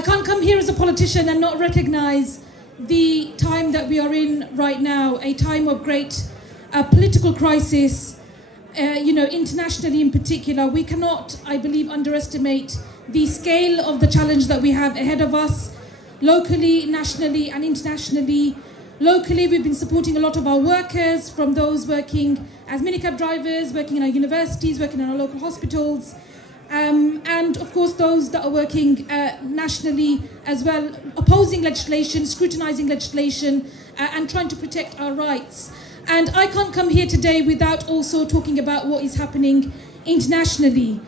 I can't come here as a politician and not recognise the time that we are in right now, a time of great political crisis, internationally in particular. We cannot, I believe, underestimate the scale of the challenge that we have ahead of us, locally, nationally and internationally. Locally, we've been supporting a lot of our workers, from those working as minicab drivers, working in our universities, working in our local hospitals, and of course those that are working nationally as well, opposing legislation, scrutinising legislation, and trying to protect our rights. And I can't come here today without also talking about what is happening internationally.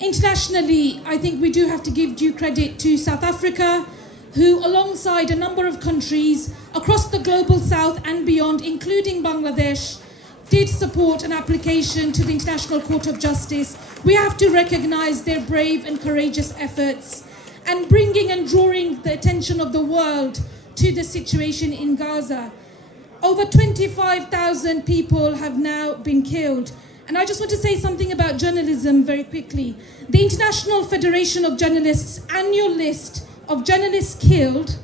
Internationally, I think we do have to give due credit to South Africa, who, alongside a number of countries across the global south and beyond, including Bangladesh, did support an application to the International Court of Justice. We have to recognise their brave and courageous efforts, and bringing and drawing the attention of the world to the situation in Gaza. Over 25,000 people have now been killed. And I just want to say something about journalism very quickly. The International Federation of Journalists' annual list of journalists killed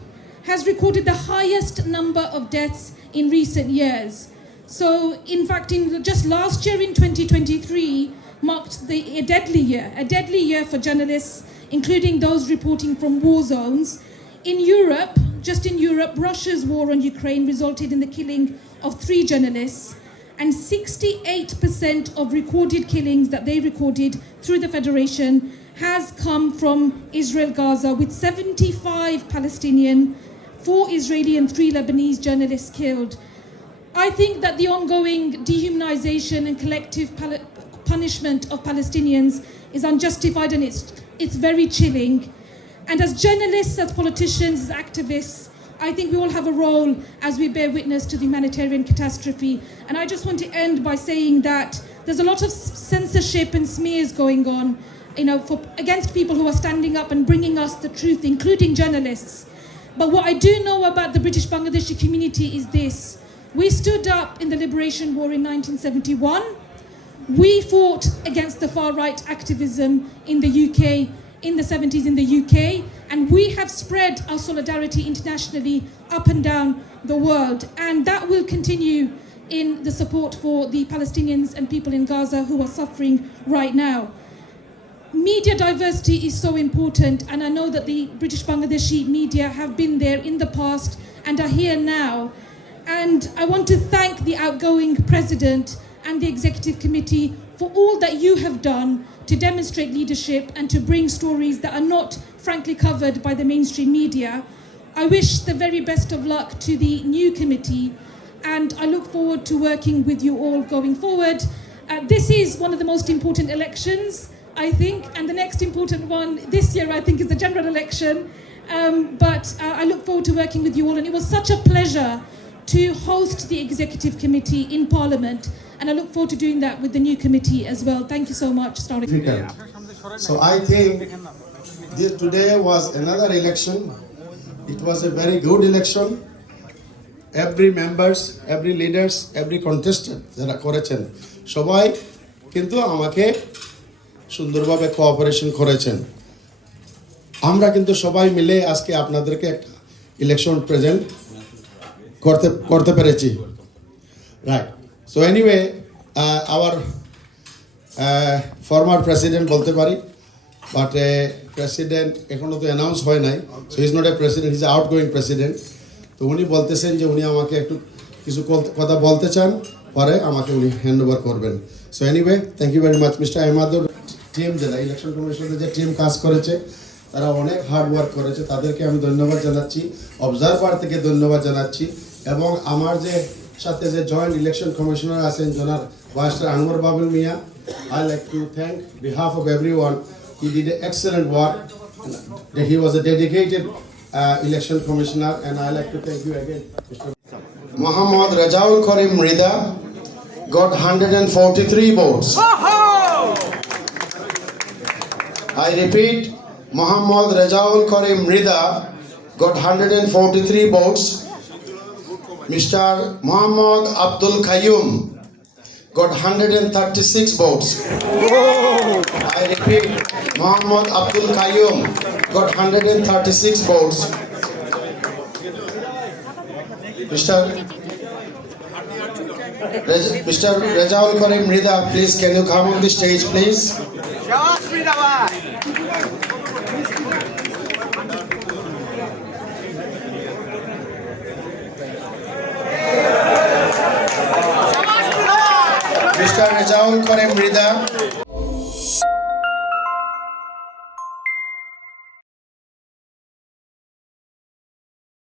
has recorded the highest number of deaths in recent years. So, in fact, in just last year in 2023 marked a deadly year for journalists, including those reporting from war zones. In Europe, just in Europe, Russia's war on Ukraine resulted in the killing of 3 journalists, and 68% of recorded killings that they recorded through the Federation has come from Israel, Gaza, with 75 Palestinian, 4 Israeli and 3 Lebanese journalists killed. I think that the ongoing dehumanization and collective punishment of Palestinians is unjustified, and it's very chilling. And as journalists, as politicians, as activists, I think we all have a role as we bear witness to the humanitarian catastrophe. And I just want to end by saying that there's a lot of censorship and smears going on, against people who are standing up and bringing us the truth, including journalists. But what I do know about the British Bangladeshi community is this. We stood up in the Liberation War in 1971. We fought against the far-right activism in the UK in the 70s in the UK, and we have spread our solidarity internationally up and down the world, and that will continue in the support for the Palestinians and people in Gaza who are suffering right now. Media diversity is so important, and I know that the British Bangladeshi media have been there in the past and are here now. And I want to thank the outgoing president and the executive committee for all that you have done to demonstrate leadership and to bring stories that are not, frankly, covered by the mainstream media. I wish the very best of luck to the new committee, and I look forward to working with you all going forward. This is one of the most important elections, I think, and the next important one this year, I think, is the general election. But I look forward to working with you all, and it was such a pleasure to host the executive committee in Parliament, and I look forward to doing that with the new committee as well. Thank you so much. So I think today was another election. It was a very good election. Every members, every leaders, every contestant যারা করেছেন সবাই কিন্তু আমাকে সুন্দরভাবে cooperation করেছেন। আমরা কিন্তু সবাই মিলে আজকে আপনাদেরকে একটা ইলেকশন প্রেজেন্ট করতে পেরেছি, right? So anyway, our former president বলতে পারি, বাট প্রেসিডেন্ট এখনো তো অ্যানাউন্স হয় নাই, so is not a president, is outgoing president. তো উনি বলতেছেন যে উনি আমাকে একটু কিছু কথা বলতে চান, পরে আমাকে উনি হ্যান্ড ওভার করবেন। So anyway, thank you very much mister Ahmadur. Team যারা ইলেকশন কমিশনের যে টিম কাজ করেছে, তারা অনেক হার্ড ওয়ার্ক করেছে, তাদেরকে আমি ধন্যবাদ জানাচ্ছি। অবজারভার থেকে ধন্যবাদ জানাচ্ছি, এবং আমার যে সাথে যে জয়েন্ট ইলেকশন কমিশনার আছেন জনাব barrister Anwar Babul Mia, I like to thank behalf of everyone. He did an excellent work. He was a dedicated election commissioner, and I like to thank you again, Mr. Muhammad Rajaul Karim Rida got 143 votes. I repeat, Muhammad Rajaul Karim Rida got 143 votes. Mr. Muhammad Abdul Qayyum got 136 votes. I repeat, Muhammad Abdul Qayyum got 136 votes. Mr. Rejaul Karim Rida, please can you come on the stage, please? Mr. Rejaul Karim Rida.